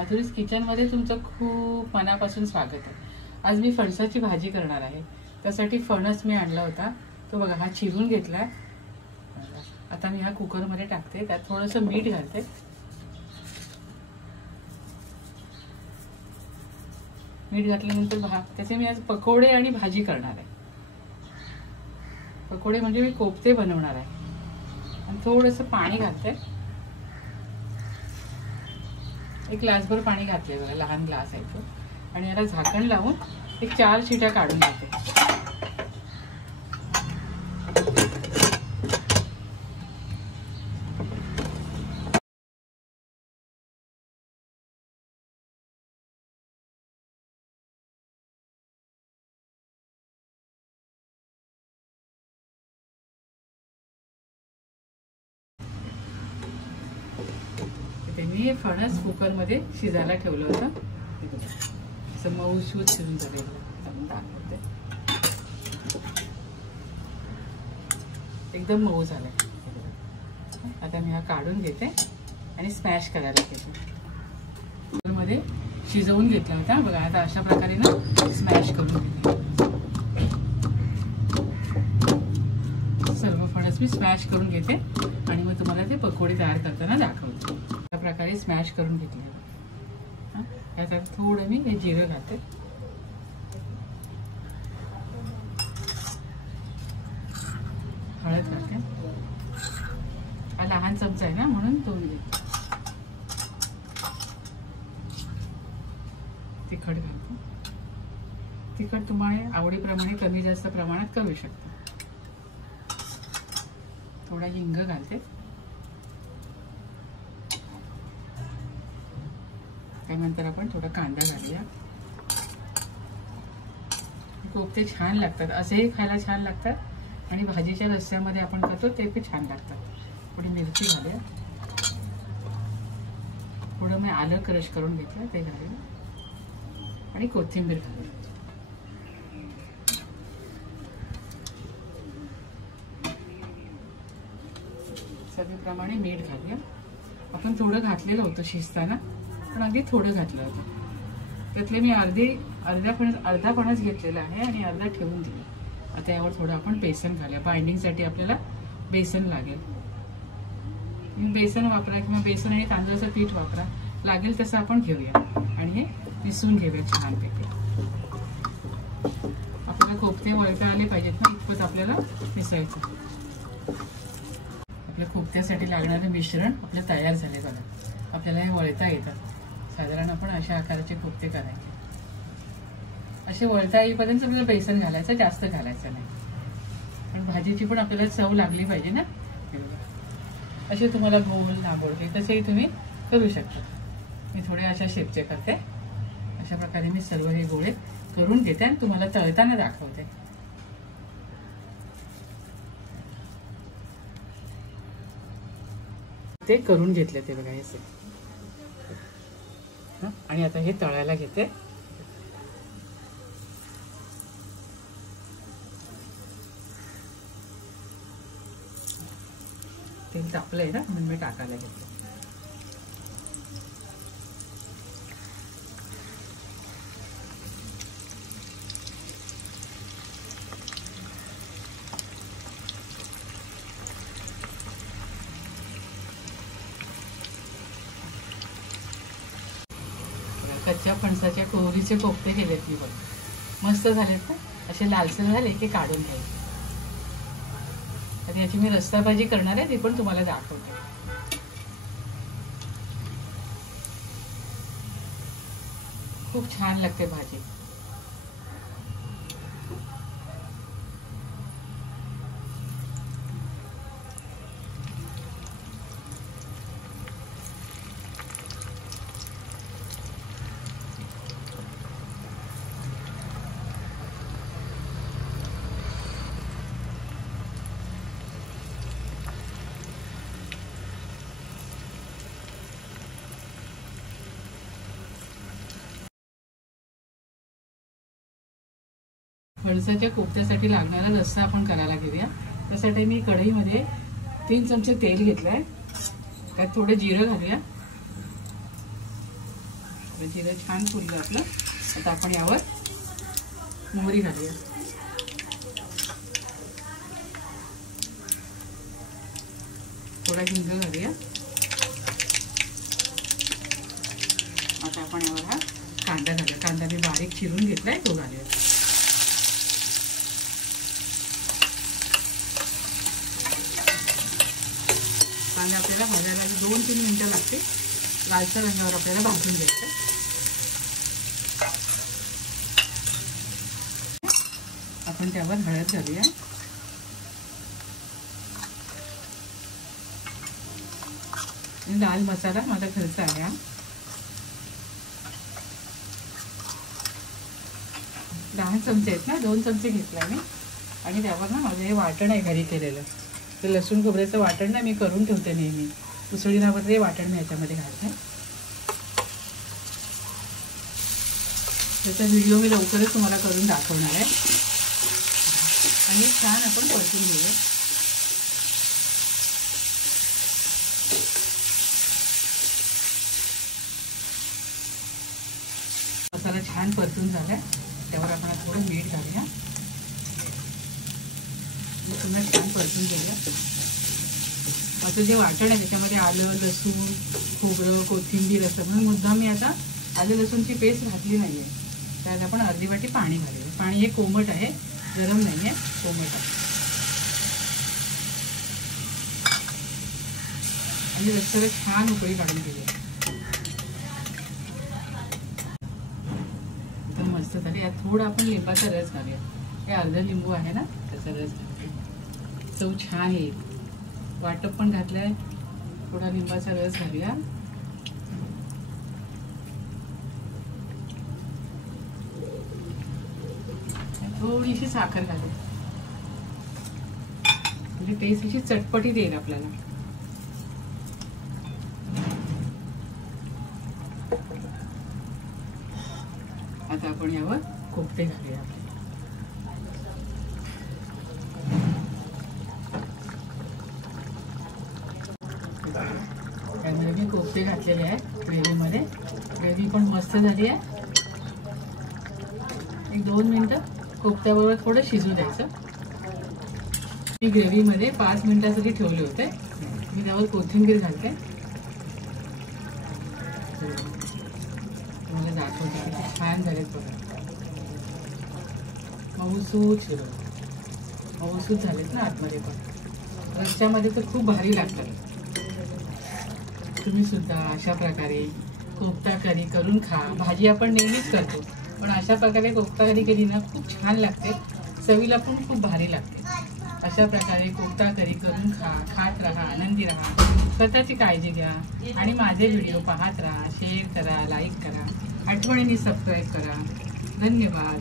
माधुरीज किचनमध्ये तुमचं खूप मनापासून स्वागत आहे। आज मी फणसाची भाजी करणार आहे। त्यासाठी फणस मी आणला होता, तो बघा हा चिरून घेतलाय। आता मी हा कुकरमध्ये टाकते, त्यात थोडंसं मीठ घालते। मीठ घातल्यानंतर त्याचे मी आज पकोडे आणि भाजी करणार आहे। पकोडे म्हणजे मी कोफ्ते बनवणार आहे। आणि थोडंसं पाणी घालते, एक ग्लासभर पाणी घातले बघा, लहान ग्लास आहे तो। आणि याला झाकण लावून एक 4 शिट्या काढून घेते। मी फणस कुकरमध्ये शिजायला ठेवलं होतं, असं मऊसूत शिजून झालेलं दाखवते। एकदम मऊ झालंय। आता मी हा काढून घेते आणि स्मॅश करायला घेते। कुकरमध्ये शिजवून घेतला होता बघा, आता अशा प्रकारे ना स्मॅश करून घेते। सर्व फणस मी स्मॅश करून घेते आणि मग तुम्हाला ते पकोडे तयार करताना दाखवते। अशा प्रकारे स्मॅश करून घेतले। त्यात थोडं मी हे जिरं घालते, हळद घालते। हा लहान चमचा आहे ना म्हणून तो मी घेते। तिखट घालते, तिखट तुम्हाला आवडीप्रमाणे कमी जास्त प्रमाणात करू शकता। थोडा हिंग घालते, त्यानंतर आपण थोडा कांदा घालूया। कोफ्ते छान लागतात, असेही खायला छान लागतात आणि भाजीच्या रस्स्यामध्ये आपण करतो ते पण छान लागतात। थोडी मिरची घालूया, थोडं मी आलं क्रश करून घेतलं ते घालूया आणि कोथिंबीर घालूया। चवीप्रमाणे मीठ घालूया। आपण थोडं घातलेलं होतं शिजताना, पण अगदी थोडं घातलं होतं। त्यातले मी अर्धा फणस घेतलेला आहे आणि अर्धा ठेवून दिला। आता यावर थोडं आपण बेसन घालूया। बाइंडिंगसाठी आपल्याला बेसन लागेल। बेसन वापरा किंवा बेसन आणि तांदळाचं पीठ वापरा, लागेल तसं आपण घेऊया आणि हे मिसळून घेऊया छानपैकी। आपल्याला कोफ्ते वळता आले पाहिजेत ना, इतपत आपल्याला मिसळायचं। आपल्या कोफ्त्यासाठी लागणारं मिश्रण आपलं तयार झाले बघा। आपल्याला हे वळता येतात। साधारण आपण अशा आकाराचे कोफ्ते करायचे। असे वळता येईपर्यंत आपल्याला बेसन घालायचं, जास्त घालायचं नाही, पण भाजीची पण आपल्याला चव लागली पाहिजे ना। असे तुम्हाला गोल लांबवते तसेही तुम्ही करू शकता। मी थोडे अशा शेपचे करते। अशा प्रकारे मी सर्व हे गोळे करून घेते आणि तुम्हाला तळताना दाखवते। ते करून घेतले ते बघा हे आणि आता हे तळायला घेते। तेल तापलंय ना म्हणून मी टाकायला घेते। कच्च्या फणसाच्या कोहरीचे कोफ्ते केलेत मी बघ, मस्त झालेत ना। असे लालसर झाले की काढून घ्यायचे। आता याची मी रस्सा भाजी करणार आहे, ती पण तुम्हाला दाखवते। खूप छान लागते भाजी। फणसाच्या कोफ्त्यासाठी लागणारा रस्सा आपण करायला घेऊया। त्यासाठी मी कढईमध्ये 3 चमचे तेल घेतलंय, त्यात थोडे जिरं घालूया, आपलं जिरं छान फुललं आपलं. आता आपण यावर मोहरी घालूया. थोडा हिंग घालूया. आता आपण यावर हा कांदा घालूया. कांदा मी बारीक चिरून घेतलाय तो घालूया. कांदा आपल्याला भाजायला 2-3 मिनिटं लागते. लालसर रंगावर आपल्याला भाजून घ्यायचं. आपण त्यावर हळद घालूया. लाल मसाला माझा घरचा आहे. 10 चमचे आहेत ना, 2 चमचे घेतला मी. आणि त्यावर ना माझं हे वाटण आहे घरी केलेलं. ते लसूण खोबऱ्याचं वाटण ना मी करून ठेवते नेहमी. उसळीनाबद्दल हे वाटण मी याच्यामध्ये घालते. त्याचा व्हिडिओ मी लवकरच तुम्हाला करून दाखवणार आहे. आणि छान आपण परतून घेऊया. मसाला छान परतून झालाय. त्यावर आपण थोडं मीठ घालूया. पुन्हा छान परतून घेऊया. माझं जे वाटण आहे त्याच्यामध्ये आलं, लसूण, खोबरं, कोथिंबीर असं म्हणून मुद्दाम मी आता आलं लसूणची पेस्ट घातली नाही आहे. त्यात आपण अर्धी वाटी पाणी घालूया. पाणी हे कोमट आहे, गरम नाही आहे, कोमट आहे. आणि रस्त्याला छान उकळी काढून घेऊया. एकदम मस्त झाली. यात थोडा आपण लिंबाचा रस घालूया. हे अर्धा लिंबू आहे ना, त्याचा रस घालूया. चव छान येईल. वाटप पण घातलंय. थोडा लिंबाचा रस घालूया. थोडीशी साखर घालूया. म्हणजे टेस्ट अशी चटपटीत येईल आपल्याला. आता आपण यावर कोफ्ते घालूया. त्यामुळे मी कोफ्ते घातलेले आहेत ग्रेव्हीमध्ये. ग्रेव्ही पण मस्त झाली आहे. 1-2 मिनिटं कोफ्त्याबरोबर थोडं शिजू द्यायचं. मी ग्रेव्हीमध्ये 5 मिनिटासाठी ठेवले होते. मी त्यावर कोथिंबीर घालते. तुम्हाला दाखवते किती छान झालेत बघा. मऊसूत झालेत ना आतमध्ये पण. रस्त्यामध्ये तर खूप भारी लागतात. तुम्ही सुद्धा अशा प्रकारे कोफ्ता करी करून खा. भाजी आपण नेहमीच करतो, पण अशा प्रकारे कोफ्ता करी केली ना खूप छान लागते. चवीला पण खूप भारी लागते. अशा प्रकारे कोफ्ता करी करून खा. खात राहा, आनंदी राहा, स्वतःची काळजी घ्या. आणि माझे व्हिडिओ पाहत राहा. शेअर करा, लाईक करा, आठवणीने सबस्क्राईब करा. धन्यवाद.